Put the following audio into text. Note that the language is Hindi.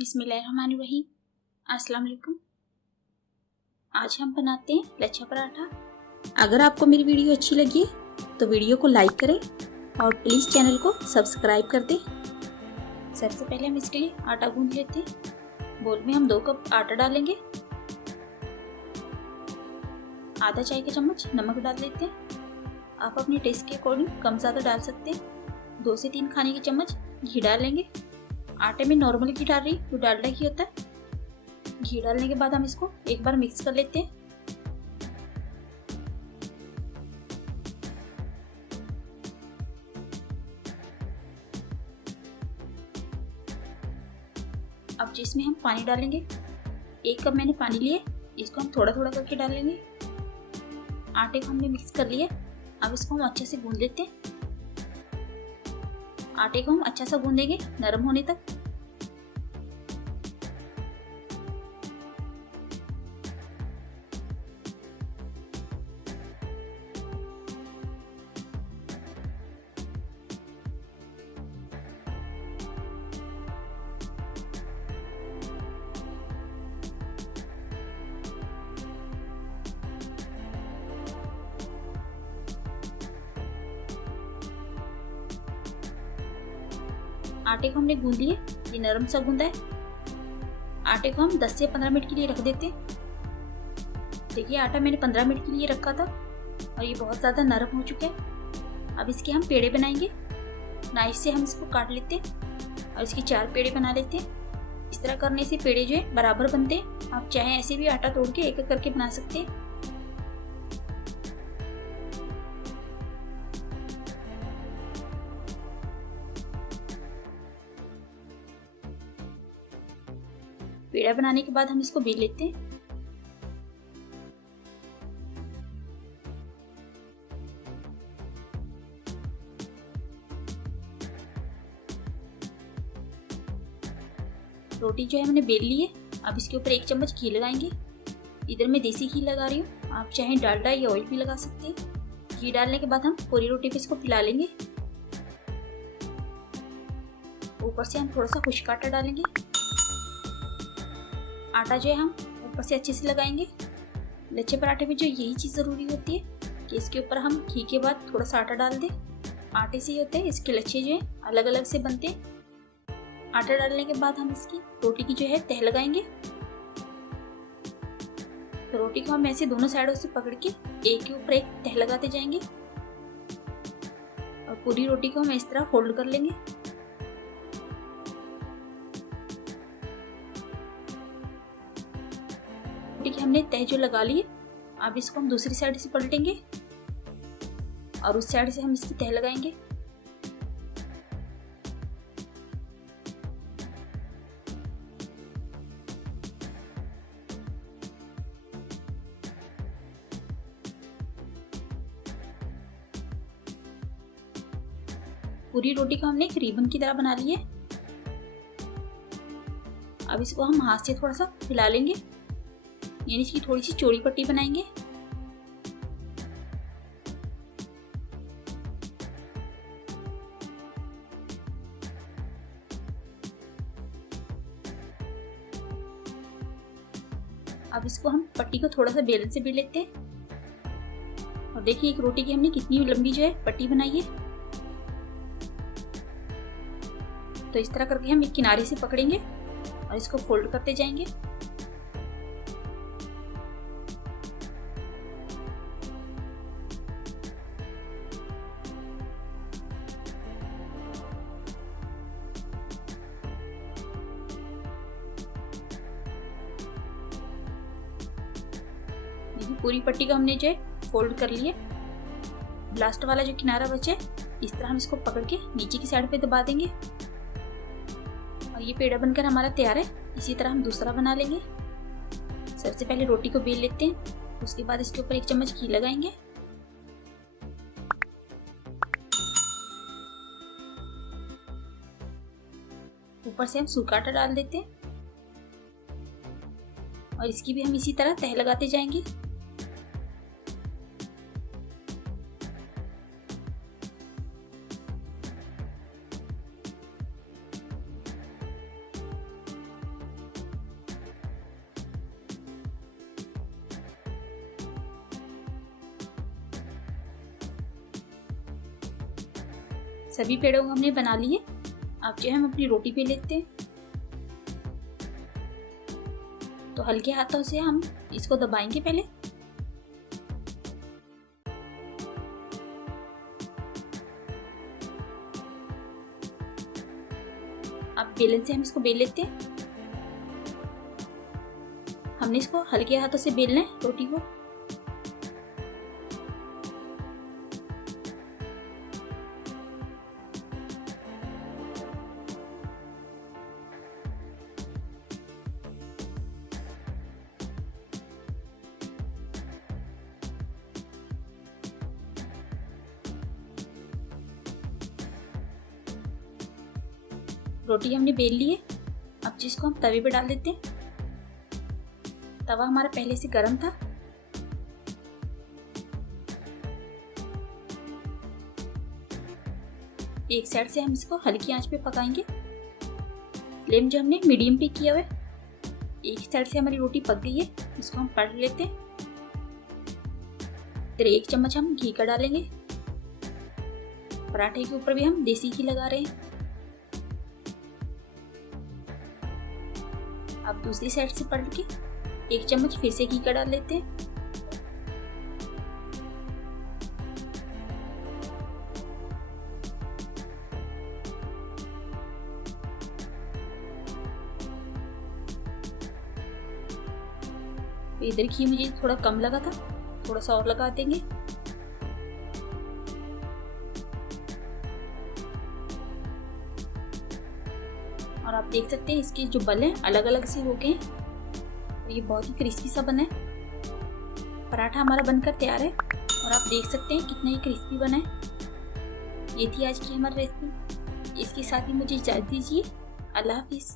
बिस्मिल्लाहिर्रहमानिर्रहीम। अस्सलाम वालेकुम। आज हम बनाते हैं लच्छा पराठा। अगर आपको मेरी वीडियो अच्छी लगी तो वीडियो को लाइक करें और प्लीज़ चैनल को सब्सक्राइब कर दें। सबसे पहले हम इसके लिए आटा गूंथ लेते हैं। बोल में हम 2 कप आटा डालेंगे। आधा चाय का चम्मच नमक डाल लेते हैं। आप अपने टेस्ट के अकॉर्डिंग कम ज़्यादा डाल सकते हैं। 2 से 3 खाने के चम्मच घी डालेंगे। आटे में नॉर्मल घी डाल रही हूँ, जो डालडा घी होता है। घी डालने के बाद हम इसको एक बार मिक्स कर लेते हैं। अब जिसमें हम पानी डालेंगे, 1 कप मैंने पानी लिया, इसको हम थोड़ा थोड़ा करके डालेंगे। आटे को हमने मिक्स कर लिया। अब इसको हम अच्छे से गूंद लेते हैं। आटे को हम अच्छा सा गूंदेंगे नरम होने तक। आटे को हमने गूंद लिया, ये नरम सा गूंदा है। आटे को हम 10 से 15 मिनट के लिए रख देते हैं। देखिए आटा मैंने 15 मिनट के लिए रखा था और ये बहुत ज़्यादा नरम हो चुका है। अब इसके हम पेड़े बनाएंगे। नाइफ से हम इसको काट लेते हैं और इसके 4 पेड़े बना लेते हैं। इस तरह करने से पेड़े जो है बराबर बनते हैं। आप चाहे ऐसे भी आटा तोड़ के एक एक करके बना सकते हैं। पेड़ा बनाने के बाद हम इसको बेल लेते हैं। रोटी जो है हमने बेल ली है। अब इसके ऊपर 1 चम्मच घी लगाएंगे। इधर मैं देसी घी लगा रही हूँ, आप चाहे डालडा या ऑयल भी लगा सकते हैं। घी डालने के बाद हम पूरी रोटी पे इसको फैला लेंगे। ऊपर से हम थोड़ा सा खुश्क आटा डालेंगे। आटा जो है हम ऊपर से अच्छे से लगाएंगे। लच्छे पराठे में जो यही चीज़ ज़रूरी होती है कि इसके ऊपर हम घी के बाद थोड़ा सा आटा डाल दें। आटे से ही होते हैं इसके लच्छे जो है अलग अलग से बनते हैं। आटा डालने के बाद हम इसकी रोटी की जो है तह लगाएंगे। तो रोटी को हम ऐसे दोनों साइडों से पकड़ के एक के ऊपर एक तह लगाते जाएंगे और पूरी रोटी को हम इस तरह फोल्ड कर लेंगे। रोटी की हमने तह जो लगा ली है, अब इसको हम दूसरी साइड से पलटेंगे और उस साइड से हम इसकी तह लगाएंगे। पूरी रोटी को हमने एक रिबन की तरह बना ली है। अब इसको हम हाथ से थोड़ा सा फैला लेंगे, यानी इसकी थोड़ी सी चौड़ी पट्टी बनाएंगे। अब इसको हम पट्टी को थोड़ा सा बेलन से बेल लेते हैं और देखिए एक रोटी की हमने कितनी लंबी जो है पट्टी बनाई है। तो इस तरह करके हम एक किनारे से पकड़ेंगे और इसको फोल्ड करते जाएंगे। पूरी पट्टी को हमने जो है फोल्ड कर लिया। लास्ट वाला जो किनारा बचे इस तरह हम इसको पकड़ के नीचे की साइड पे दबा देंगे और ये पेड़ा बनकर हमारा तैयार है। इसी तरह हम दूसरा बना लेंगे। सबसे पहले रोटी को बेल लेते हैं, उसके बाद इसके ऊपर 1 चम्मच घी लगाएंगे। ऊपर से हम सूखा आटा डाल देते हैं और इसकी भी हम इसी तरह तह लगाते जाएंगे। सभी पेड़ों को हमने बना लिए। अब जो है हम अपनी रोटी पे लेते हैं। तो हल्के हाथों से हम इसको दबाएंगे पहले। अब बेलन से हम इसको बेल लेते हैं। हमने इसको हल्के हाथों से बेलना है रोटी को। रोटी हमने बेल ली है। अब जिसको हम तवे पे डाल देते हैं। तवा हमारा पहले से गर्म था। एक साइड से हम इसको हल्की आंच पे पकाएंगे। फ्लेम जो हमने मीडियम पे किया हुआ है। एक साइड से हमारी रोटी पक गई है, इसको हम पलट लेते हैं। फिर 1 चम्मच हम घी का डालेंगे। पराठे के ऊपर भी हम देसी घी लगा रहे हैं। अब दूसरी साइड से पलट के 1 चम्मच फिर से घी का डाल लेते हैं। इधर घी मुझे थोड़ा कम लगा था, थोड़ा सा और लगा देंगे। और आप देख सकते हैं इसके जो बल हैं अलग अलग से हो गए हैं। तो ये बहुत ही क्रिस्पी सा बना है। पराठा हमारा बनकर तैयार है और आप देख सकते हैं कितना ही क्रिस्पी बना है। ये थी आज की हमारी रेसिपी। इसके साथ ही मुझे इजाज़त दीजिए। अल्लाह हाफिज़।